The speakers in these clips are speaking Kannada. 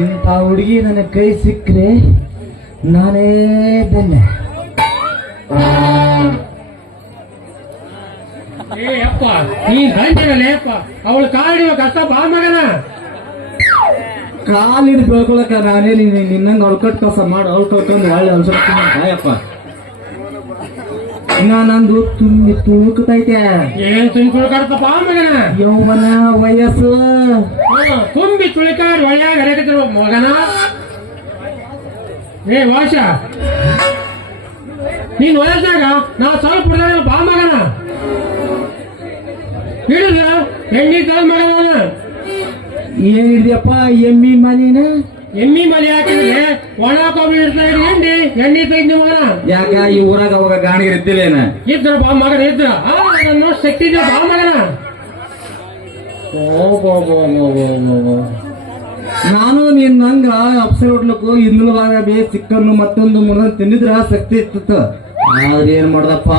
ಇಂಥ ಹುಡುಗಿ ನನ್ನ ಕೈ ಸಿಕ್ಕರೆ ನಾನೇ ಬೆನ್ನೆ. ಏ ಅಪ್ಪ ನೀ ಅಪ್ಪ ಅವಳು ಕಾಲಿಡುವ ಕಷ್ಟ ಬಾ ಮಗನ. ಕಾಲಿಡ್ ಬೆಳ್ಕೊಳಕ ನಾನೇ ನಿನ್ನ ಮಾಡು ಕೆಲಸ ಮಾಡಿ ಅಳ್ಕೊಳ್ಕೊಂಡು ಒಳ್ಳೆ ಅನ್ಸೋತೀನಿ ನಂದು ತುಂಬಿ ತುಳುಕ್ತೈತೆ ಏನ್ ತುಂಬಿಕೊಳ್ಕಾಡ್ತ ಬಾ ಮಗನ. ಯೌವನ ವಯಸ್ಸು. ತುಂಬಿ ತುಳಿಕಾಡಿ ಒಳ್ಳೆಯಾಗ ಅಡಕತ್ತಿರುವ ಮಗನ. ಏ ವಾಶ. ನೀನ್ ವಯಸ್ಸಾಗ ನಾ ಸ್ವಲ್ಪ ಹುಡ್ದಾಗ ಬಾ ಮಗನ. ಹಿಡಿದ ಎಣ್ಣಿ ತಲ್ ಮಗನ. ಏನ್ ಹಿಡಿದಪ್ಪ ಎಮ್ಮಿ ಮನಿನ. ಎಮ್ಮಿ ಮಲಿ ಹಾಕಿದ್ರೆ ಒಣ ಕೊಬ್ಬರಿ ಇರ್ತಾ ಇದ್ರಿ ಎಣ್ಣಿ ಎಣ್ಣಿ ಮಗನ ಯಾಕ ಈ ಊರಾಗ ಅವಾಗ ಗಾಣಿಗೆ ಇದ್ದಿಲ್ಲೇನ ಇದ್ರ ಬಾ ಮಗನ ಇದ್ರ. ನನ್ನ ಶಕ್ತಿ ಇದ್ರ ಬಾ ಮಗನ. ನಾನು ನಿನ್ ನಂಗ ಅಪ್ಸರ್ ಹೋಟ್ಲಕ್ಕೂ ಹಿಂದಲ ಭಾಗ ಬೇ ಚಿಕ್ಕನ್ನು ಮತ್ತೊಂದು ಮುನ್ನ ತಿಂದಿದ್ರ ಶಕ್ತಿ ಇರ್ತಿತ್ತು. ಆದ್ರೆ ಏನ್ ಮಾಡ್ದಪ್ಪ?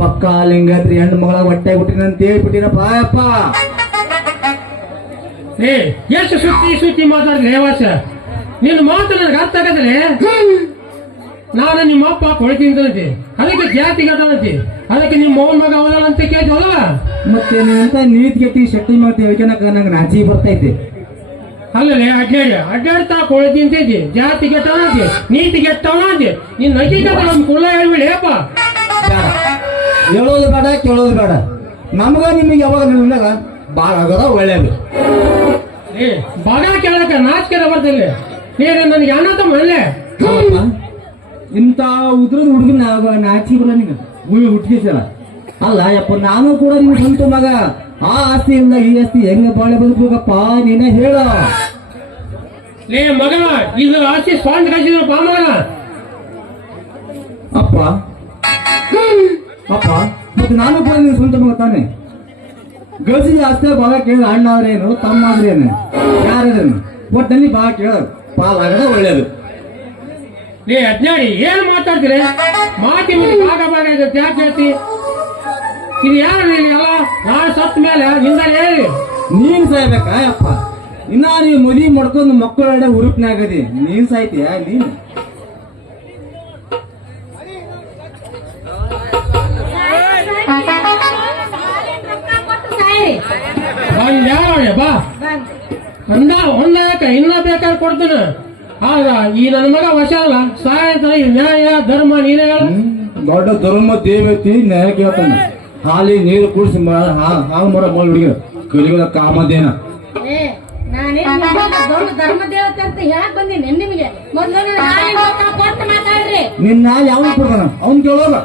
ಪಕ್ಕ ಲಿಂಗಾದ್ರಿ ಹೆಣ್ಣು ಮಗಳ ಹೊಟ್ಟೆ ಬಿಟ್ಟಿನ ಅಂತ ಹೇಳ್ಬಿಟ್ಟಿನಪ್ಪ ಅಪ್ಪ ಏ ಎಷ್ಟು ಸುತ್ತಿ ಸುತ್ತಿ ಮಾತಾಡಿದ್ರೆ ವಾಸ ನಿನ್ನ ಮಾತು ನನಗೆ ಅರ್ಥ ಆಗದ್ರೆ ನಾನು ನಿಮ್ಮ ಅಪ್ಪ ಕೊಳ್ತಿಂತಂತೆ ಅದಕ್ಕೆ ಜಾತಿ ಗಟ್ಟಂತೆ ಅದಕ್ಕೆ ನಿಮ್ಮ ಮೌನ್ ಮಗ ಅವನಲ್ಲ ಅಂತ ಕೇಳ್ತವಲ್ಲ? ಮತ್ತೆ ನೀನಂತ ನೀತಿ ಗಟ್ಟಿ ಶಕ್ತಿ ಮಾತು ಹೇಳ್ಕೊಳಕ ನಂಗೆ ನಾಚಿ ಬರ್ತೈತಿ ಅಲ್ಲಲೇ ಅಡ್ಡಾಡಿ ಅಡ್ಡಾಡ್ತಾ ಕೊಳ್ತಿಂತೈತಿ ಜಾತಿ ಗೆಟ್ಟವನಂತೆ ನೀತಿ ಕೆಟ್ಟವನಾದಿ ನೀನ್ ನಗಿ ಕಟ್ಟ ನಮ್ ಕುಳ್ಳ ಹೇಳ್ಬಿಡಿ ಅಪ್ಪ. ಹೇಳೋದು ಬೇಡ ಕೇಳೋದು ಬೇಡ. ನಮಗ ನಿಮಗೆ ಯಾವಾಗ ನಿಮ್ದಾಗ ಬಾಳ ಆಗೋದ ಒಳ್ಳೇದು. ಏ ಬಗ ಕೇಳಕ ನಾಚಿಕೆ ಬರ್ತಿಲ್ಲ ನೀನು ನನಗೆ ಅಣ್ಣ ಮನೆ ಇಂತ ಉದ್ರದ ಹುಡುಗನ ನಾಚಿ ಬರ ನಿಂಗೆ ಉಳಿ ಹುಟ್ಟಿಸಲ್ಲ ಅಲ್ಲ ಯಪ್ಪ ನಾನು ಕೂಡ ನಿನ್ ಸ್ವಂತ ಮಗ. ಆ ಆಸ್ತಿಯಿಂದ ಈ ಆಸ್ತಿ ಹೆಂಗ ಬಾಳೆ ಬದುಕಪ್ಪ ನೀನ ಹೇಳ. ಲೇ ಮಗ ಇದು ಆಸ್ತಿ ಸ್ವಂತ ಕಳಿಸಿದ್ರು ಬಾ ಮಗ. ಅಪ್ಪ. ಅಪ್ಪ ಮತ್ತೆ ನಾನು ಕೂಡ ನಿನ್ ಸ್ವಂತ ಮಗ ತಾನೆ? ಗಳಿಸಿದ ಜಾಸ್ತಿ ಬಹಳ ಕೇಳಿದ ಅಣ್ಣ ಅವ್ರೇನು ತಮ್ಮ ಅವ್ರೇನು ಯಾರೇನು ಒಟ್ಟಲ್ಲಿ ಬಹಳ ಕೇಳ ಪಾಲಾಗದ ಒಳ್ಳೇದು ನೀ ಅಜ್ಞಾನಿ ಏನ್ ಮಾತಾಡ್ತೀರಿ? ಮಾತಿ ಮುಂದೆ ಭಾಗ ಭಾಗ ಇದೆ ಯಾಕೆ ಹೇಳ್ತಿ ಇದು ಯಾರು ಎಲ್ಲ? ನಾಳೆ ಸತ್ತ ಮೇಲೆ ನಿಂದ ಹೇಳಿ. ನೀನ್ ಸಾಯ್ಬೇಕಾ ಅಪ್ಪ ಇನ್ನ ನೀವು ಮದುವೆ ಮಾಡ್ಕೊಂಡು ಮಕ್ಕಳ ಉರುಪ್ನಾಗದಿ ನೀನ್ ಸಾಯ್ತೀಯ? ನೀನ್? ಬಾ ಅಂದ ಒಂದ ಯಾಕ ಇನ್ನ ಬೇಕಾದ್ರೆ ಕೊಡ್ತೀನಿ. ಆಗ ಈ ನನ್ನ ಮಗ ವಶ ಅಲ್ಲ? ಸಾಯಂಕಾಲ ನ್ಯಾಯ ಧರ್ಮ ನೀನೇ ಹೇಳ ದೊಡ್ಡ ಧರ್ಮ ದೇವತಿ ನ್ಯಾಯ ಕೇಳ್ತಾನ ಹಾಲಿ ನೀರು ಕುಡಿಸಿ ಹಾಲು ಮರ ಮೋಲ್ ಹುಡುಗಿರು. ಕಲಿಗಳ ಕಾಮದೇನ ಏ, ನಾನೇನ್ ನಿಮ್ಮನ್ನ ದೊಡ್ಡ ಧರ್ಮ ದೇವತೆ ಅಂತ ಹೇಳಕ್ ಬಂದೀನಿ ನಿಮಗೆ ಮೊದ್ಲು ನೀವು ಹಾಲಿನ ಮಕ್ಕ ಕೊಟ್ಟು ಮಾತಾಡ್ರಿ. ನಿನ್ನ ಯಾವ ಕೊಡ್ತಾನ? ಅವ್ನ್ ಕೇಳೋದ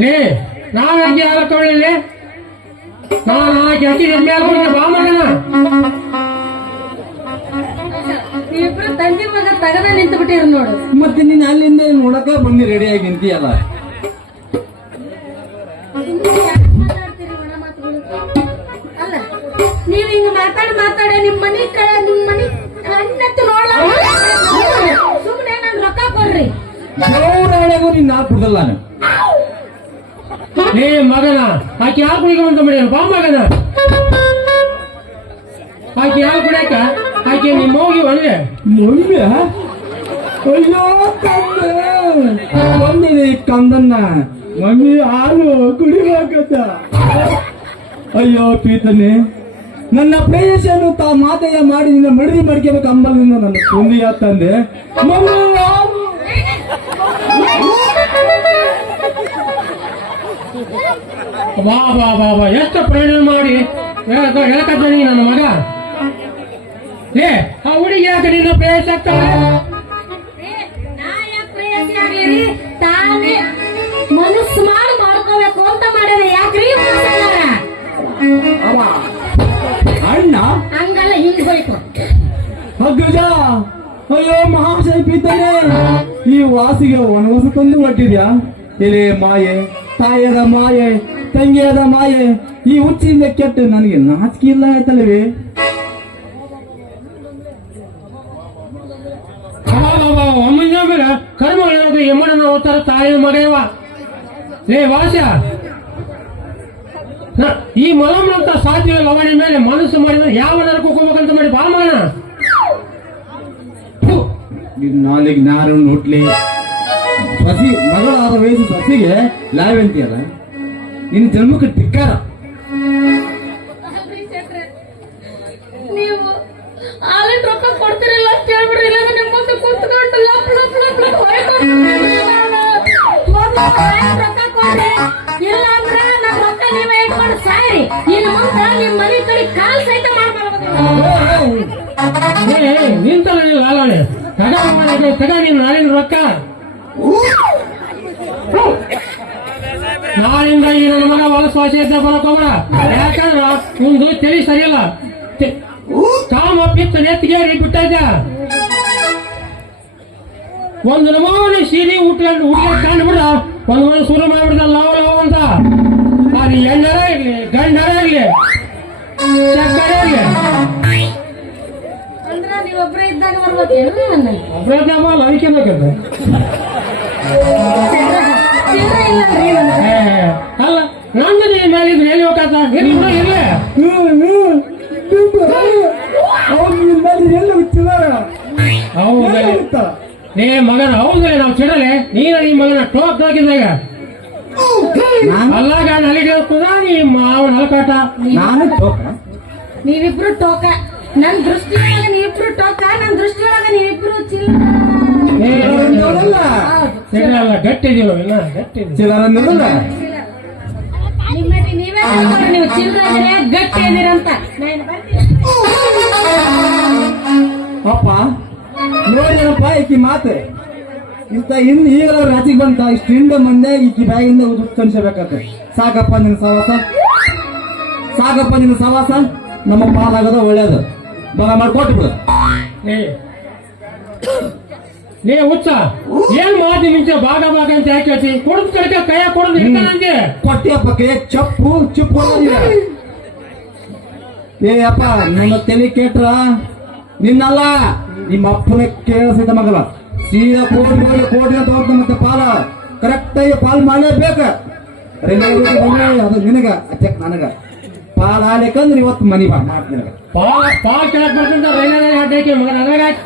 ಲೇ ನಾವ್ ಹೆಂಗೆ ಹಾಕೊಳ್ಳಿ ನಾನು ಕೆಟ್ಟಿ ಎಮ್ಮೆ ಹಾಕೊಂಡು ಬಾ ಮಗನ ನೀವಿಬ್ರು ತಂದೆ ಮಗ ತಗದ ನಿಂತು ಬಿಟ್ಟಿರ್ ನೋಡು. ಮತ್ತೆ ನೀನ್ ಅಲ್ಲಿಂದ ನೋಡಕ ಬಂದಿ ರೆಡಿಯಾಗಿ ಆಗಿ ನಿಂತಿಯಲ್ಲ? ಅಲ್ಲ ನೀವ್ ಹಿಂಗ ಮಾತಾಡಿ ಮಾತಾಡಿ ನಿಮ್ ಮನಿ ಕಳ ನಿಮ್ ಮನಿ ಕಣ್ಣೆತ್ತು ನೋಡ್ಲ ಸುಮ್ನೆ ನನ್ ರೊಕ್ಕ ಕೊಡ್ರಿ. ದೇವರಾಣೆಗೂ ನೀನ್ ನಾ ಬಿಡಲ್ಲ ನಾನು. ಲೇ ಮಗನ, ಆಕೆ ಯಾವ ಕುಡಿಕೊಂತ ಮಾಡ್ಯಾನ ಬಾ ಮಗನ. ಆಕೆ ಯಾವ ಕುಡಿಯಾಕ ಆಕೆ ನಿಮ್ಮ ಹೋಗಿ ಒಳ್ಳೆ ಮೊನ್ನೆ ಅಯ್ಯೋ, ಕಂದ. ಬಂದಿದೆ ಈ ಕಂದನ್ನ. ಮಮ್ಮಿ ಹಾಲು ಕುಡಿಬೇಕತ್ತ ಅಯ್ಯೋ ಪೀತನೆ ನನ್ನ ಪ್ರೇಯಸನ್ನು ತಾ ಮಾತೆಯ ಮಾಡಿ ನಿನ್ನ ಮಡದಿ ಮಡ್ಕೋಬೇಕು ಅಂಬಲಿಂದ ನನ್ನ ತಂದೆ. ಮಮ್ಮಿ ಬಾ ಬಾ ಬಾ ಬಾ ಎಷ್ಟು ಪ್ರಯೋಜನ ಮಾಡಿ? ನೀ ನನ್ನ ಮಗ? ಏ ಆ ಹುಡುಗಿ ಯಾಕೆ ನಿನ್ನ ಪ್ರೇಯಸ್ ಆಗ್ತಾಳೆ ಮನಸ್ಸು ಮಾಡಿ ಮಾಡ್ಕೋಬೇಕು ಅಂತ ಮಾಡ್ಯಾರ ಯಾಕ್ರಿ ಅಣ್ಣ? ಹಂಗಲ್ಲ ಹಿಂಗ್ ಹೋಯ್ತು. ಅಗ್ಗಜ ಅಯ್ಯೋ ಮಹಾಶಯ ಪೀತನೆ ಈ ವಾಸಿಗೆ ವನವಾಸ ತಂದು ಹೊಟ್ಟಿದ್ಯಾ ಎಲೆ ಮಾಯೆ ತಾಯಿಯದ ಮಾಯೆ ತಂಗಿಯದ ಮಾಯೆ ಈ ಹುಚ್ಚಿಯಿಂದ ಕೆಟ್ಟು ನನಗೆ ನಾಚಿಕೆ ಇಲ್ಲ ಆಯ್ತಲ್ವೇ ಒಮ್ಮೆ ಮೇಲೆ ಕರ್ಮ ಹೇಳೋದು ಯಮನ ಅವತಾರ ತಾಯಿ ಮಗಯವ ಏ ವಾಸ್ಯ! ಈ ಮಲಮಂತ ಸಾಧ್ಯ ಲವಣಿ ಮೇಲೆ ಮನಸ್ಸು ಮಾಡಿದ ಯಾವ ನರಕ ಹೋಗ್ಬೇಕಂತ ಮಾಡಿ ಬಾಮಾನ? ನಾಲಿಗೆ ನಾರು ಹುಟ್ಲಿ. ಸಸಿ ಮಗಳ ಆರು ವಯಸ್ಸು ಸಸಿಗೆ ಲಾವ್ ಅಂತೀಯಲ್ಲ ನಿನ್ ಜನ್ಮಕ್ಕೆ ಧಿಕ್ಕಾರ? ನೀವು ಆಲಿನ ರೊಕ್ಕ ಕೊಡ್ತಿರಲ್ಲ ಅಂತ ಹೇಳ್ಬಿಡ್ರಿ ಇಲ್ಲ ನಿಮ್ಮ ಮುಂದೆ ಕೂತ್ಕೊಂಡು ಲಪ್ ಲಪ್ ಲಪ್ ಲಪ್ ಹೊಯ್ಕೊಂಡು ನಾನು. ಮೊದ್ಲು ಆಲಿನ್ ರೊಕ್ಕ ಕೊಡ್ರಿ ಇಲ್ಲ ಅಂದ್ರೆ ನನ್ನ ರೊಕ್ಕ ನೀವೇ ಇಟ್ಕೊಂಡು ಸಾಯ್ರಿ. ಇನ್ನು ಮುಂದೆ ನಿಮ್ಮ ಮನೆ ಕಡೆ ಕಾಲ್ ಸಹಿತ ಮಾಡ್ಬಾರ್ದು. ಏ ಏ, ನಿಂತಲ್ಲ ನೀನು ಲಾಲಾಳೆ ತಗ ನೀನು ನಾಳಿನ ರೊಕ್ಕ. ನಾಳಿಂದ ಈ ನನ್ನ ಮಗ ಹೊಲಸು ವಾಸಿ ಇದ್ದ ಬರಕ್ ಹೋಗ್ಬೇಡ ಯಾಕಂದ್ರ ನಿಮ್ದು ತಲೆ ಸರಿಯಲ್ಲ. ಕಾಮ ಪಿತ್ತ ನೆತ್ತಿಗೆ ಬಿಟ್ಟೈತ ಒಂದು ನಮೂನೆ ಸೀರೆ ಉಟ್ಕೊಂಡು ಹುಡುಗ ಕಂಡು ಒಂದು ಒಂದು ಶುರು ಮಾಡ್ಬಿಡ್ದ ಲವ್ ಲವ್ ಅಂತ. ಅದು ಹೆಣ್ಣರ ಇರ್ಲಿ ಗಂಡರ ಇರ್ಲಿ ಚಕ್ಕರ ಇರ್ಲಿ. ಒಬ್ಬರೇ ನೀವೊಬ್ರೇ ಇದ್ದಾಗ ಬರ್ಬೇಕೇನು ಒಬ್ಬರೇ ಇದ್ದಾಗ ಅದಕ್ಕೆ ಬೇಕಂತ ಅಲ್ಲ ನನ್ನ ನೀನ್ ಮೇಲೆ ಇದ್ರೆ ಎಲ್ಲಿ ಹೋಗಾತ ಇರ್ಲಿ ಬಿಡು, ಇರ್ಲಿ ಹೌದು ಏ ಮಗನ ಹೌದಲ್ಲ ನಾವು ಚಿಡಲೆ. ನೀನ ಈ ಮಗನ ಟೋಕ್ ಹಾಕಿದಾಗ? ನಾನು? ಅಲ್ಲಾಗ ನಲಿಗೆ ಹೋಗ್ತದ ನೀ ಮಾವನ ಹಲಕಾಟ ನಾನು ಟೋಕ ನೀವಿಬ್ರು ಟೋಕ ನನ್ ದೃಷ್ಟಿಯೊಳಗ ನೀವಿಬ್ರು ಟೋಕ ನನ್ ದೃಷ್ಟಿಯೊಳಗ ನೀವಿಬ್ರು ಚಿಲ್ಲರೆ ಚಿಡಲ್ಲ ಗಟ್ಟಿ ಇದೀವಿ ಗಟ್ಟಿ ನಿಮ್ಮಲ್ಲಿ ನೀವೇ ನೀವು ಚಿಲ್ಲರೆ ಗಟ್ಟಿ ಇದೀರಿ ಬರ್ತೀನಿ. ಅಪ್ಪ ನೋಡಿದನಪ್ಪ ಈಕಿ ಮಾತು. ಇಂತ ಇನ್ ಈಗ ರಾಜಿಗೆ ಬಂತ ಇಷ್ಟು ಹಿಂಡ ಮಂದೆ ಈಕಿ ಬ್ಯಾಗಿಂದ ಕನ್ಸಬೇಕಾಗ್ತದೆ ಸಾಕಪ್ಪ ನಿನ್ನ ಸವಾಸ. ಸಾಕಪ್ಪ ನಿನ್ನ ಸವಾಸ. ನಮ್ಮ ಪಾಲಾಗದ ಒಳ್ಳೇದು. ಬರ ಮಾಡ್ಕೊಟ್ಟು ಬಿಡು ಏ ಹುಚ್ಚ? ಏನ್ ಮಾತಿ ನಿಂಚ ಭಾಗ ಭಾಗ ಅಂತ ಯಾಕೆ ಹೇಳ್ತಿ? ಕೊಡದ್ ಕಡೆಗೆ ಕೈಯ ಕೊಡದ್ ನಂಗೆ. ಕೊಟ್ಟಿಯಪ್ಪ ಕೈ ಚಪ್ಪು ಚುಪ್ಪು ಏ ಅಪ್ಪ ನನ್ನ ತಲೆ ಕೇಟ್ರ? ನಿನ್ನಲ್ಲ ನಿಮ್ಮ ಅಪ್ಪನ ಕೇಳಿಸಿದ ಮಗಲ ಸೀದಾ ಕೋಟಿ ಕೋಟಿ ಅಂತ ತಗೊಂತ ಮತ್ತೆ ಪಾಲ. ಕರೆಕ್ಟ್ ಆಗಿ ಪಾಲ್ ಮಾಡಲೇಬೇಕ. ಅದು ನಿನಗ ಅಚ್ಚಕ್ ನನಗ. ಪಾಲ್ ಆಡ್ಲಿಕ್ಕಂದ್ರೆ ಇವತ್ತು ಮನಿ ಬಾ ಮಾಡ್ತೀನಿ ಪಾ ಪಾ ಕೆಳಕ್ ಬರ್ತೀನಿ ರೈಲ್ವೆ ಹಾಕಿ ಮಗ ನನಗೆ ಹಾಕಿ